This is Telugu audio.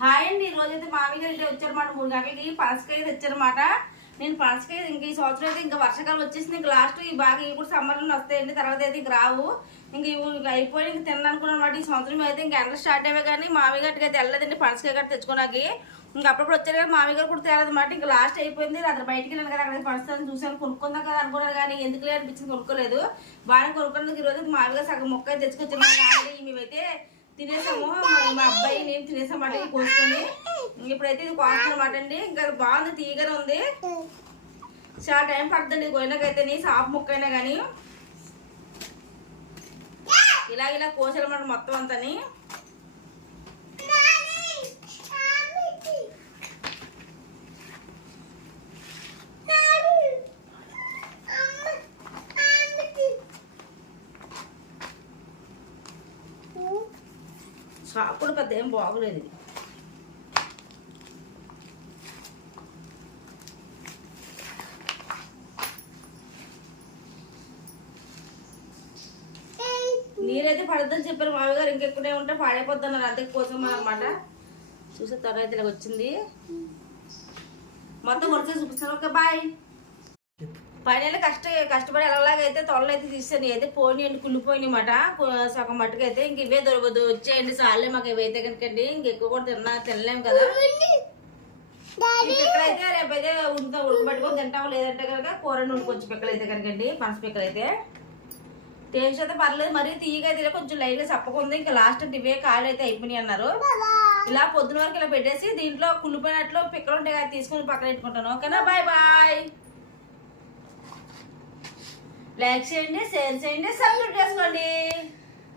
హాయ్ అండి. ఈ రోజైతే మామయ్య గారు అయితే వచ్చారన్నమాట. 3 గంటలకి పనసకాయ తెచ్చారన్నమాట. నేను పనసకాయ ఇంక ఈ సంవత్సరం అయితే ఇంకా వర్షాకాలం వచ్చేసింది. ఇంకా లాస్ట్ ఈ బాగా ఇవి కూడా సమ్మర్లో వస్తాయండి. తర్వాత అయితే ఇంక రావు. ఇంక ఇవి అయిపోయి ఇంక తిన్నానుకున్నమాట. ఈ సంవత్సరం అయితే ఇంకా ఎండ స్టార్ట్ అయ్యే కానీ మామయ్య గారికి అయితే వెళ్ళలేదండి పనసకాయ గట్ట తెచ్చుకోనాకి. ఇంకా అప్పుడప్పుడు వచ్చారు కానీ మామయ్య గారు కూడా తేలదన్నమాట. ఇంకా లాస్ట్ అయిపోయింది. రాత్రి బయటికి వెళ్ళాను కదా, అక్కడ పనసకాయని చూసాను, కొనుక్కుందాం కదా అనుకున్నాను కానీ ఎందుకులే అనిపించింది, కొనుక్కోలేదు. బాగా కొనుక్కున్నందుకు ఈ రోజు మామయ్య గారు సగం మొక్క తెచ్చుకొచ్చాను. ఆల్రెడీ మేమైతే తినేసాము, మా అబ్బాయి నేను తినేసామాట కోసుకొని. ఇప్పుడైతే ఇది కోస్తున్నమాట అండి. ఇంకా బాగుంది, తీయగానే ఉంది. చాలా టైం పడుతుందండి కోయినాకైతే, సాపు ముక్క అయినా కానీ ఇలా కోసాలన్నమాట మొత్తం అంతని. షాప్ కూడా పెద్ద ఏం బాగోలేదు. నీరైతే పడద్దని చెప్పారు మామయ్య గారు. ఇంకెక్కడే ఉంటే పాడైపోద్ది అన్నారు, అంతే కోసం అనమాట. చూసే త్వర అయితే ఇలా వచ్చింది మొత్తం కొడితే చూపిస్తాను. Okay bye. పైన కష్టపడి ఎలాగైతే తొలలు అయితే తీసాను. అయితే పోయినాయండి, కుళ్ళిపోయినాయి మాట సగం మట్టుకు అయితే. ఇంక ఇవే దొరకదు, వచ్చేయండి చాలే మాకు ఇవైతే కనుకండి. ఇంకెక్కువ కూడా తినలేము కదా. పిక్కలైతే రేపైతే ఉడకబెట్టుకొని తింటాము, లేదంటే కనుక కూర వండుకోవచ్చు. పిక్కలు అయితే కనుకండి, పనస పిక్కలు అయితే టేస్ట్ అయితే పర్లేదు. మరీ తీయగా అయితే కొంచెం లైట్ గా చప్పకుంది. ఇంకా లాస్ట్ ఇవే కాయలు అయితే అయిపోయినాయి అన్నారు. ఇలా పొద్దున వరకు ఇలా పెట్టేసి దీంట్లో కుళ్ళిపోయినట్లు పిక్కలు ఉంటాయి కదా, తీసుకొని పక్కన పెట్టుకుంటాను. ఓకేనా, బాయ్ బాయ్. లైక్ చేయండి, షేర్ చేయండి, సబ్స్క్రైబ్ చేసుకోండి.